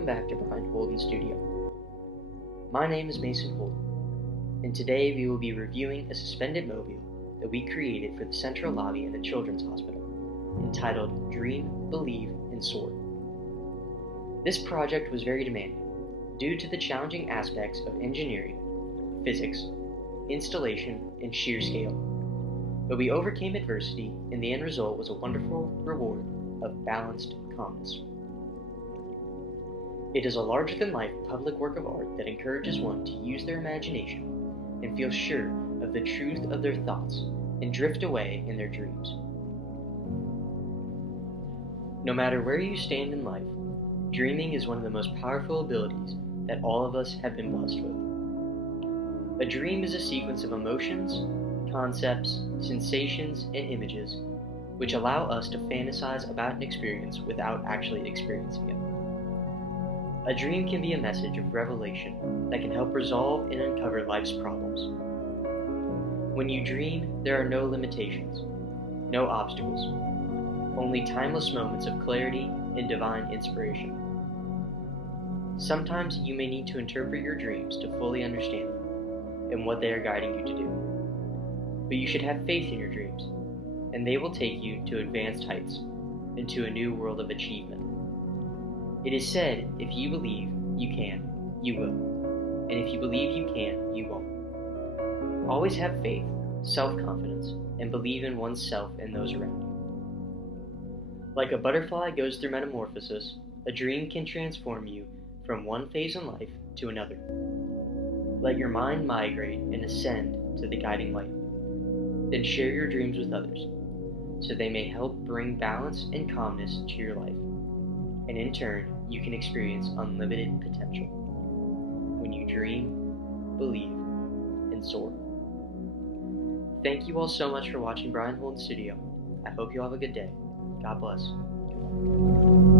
welcome back to Bryan Holden Studio. My name is Mason Holden, and today we will be reviewing a suspended mobile that we created for the central lobby in the Children's Hospital, entitled Dream, Believe, and Soar. This project was very demanding, due to the challenging aspects of engineering, physics, installation, and sheer scale. But we overcame adversity, and the end result was a wonderful reward of balanced calmness. It is a larger-than-life public work of art that encourages one to use their imagination and feel sure of the truth of their thoughts and drift away in their dreams. No matter where you stand in life, dreaming is one of the most powerful abilities that all of us have been blessed with. A dream is a sequence of emotions, concepts, sensations, and images which allow us to fantasize about an experience without actually experiencing it. A dream can be a message of revelation that can help resolve and uncover life's problems. When you dream, there are no limitations, no obstacles, only timeless moments of clarity and divine inspiration. Sometimes you may need to interpret your dreams to fully understand them and what they are guiding you to do. But you should have faith in your dreams, and they will take you to advanced heights, into a new world of achievement. It is said, if you believe you can, you will. And if you believe you can, you won't. Always have faith, self-confidence, and believe in oneself and those around you. Like a butterfly goes through metamorphosis, a dream can transform you from one phase in life to another. Let your mind migrate and ascend to the guiding light. Then share your dreams with others, so they may help bring balance and calmness to your life. And in turn, you can experience unlimited potential when you dream, believe, and soar. Thank you all so much for watching Bryan Holden Studio. I hope you all have a good day. God bless.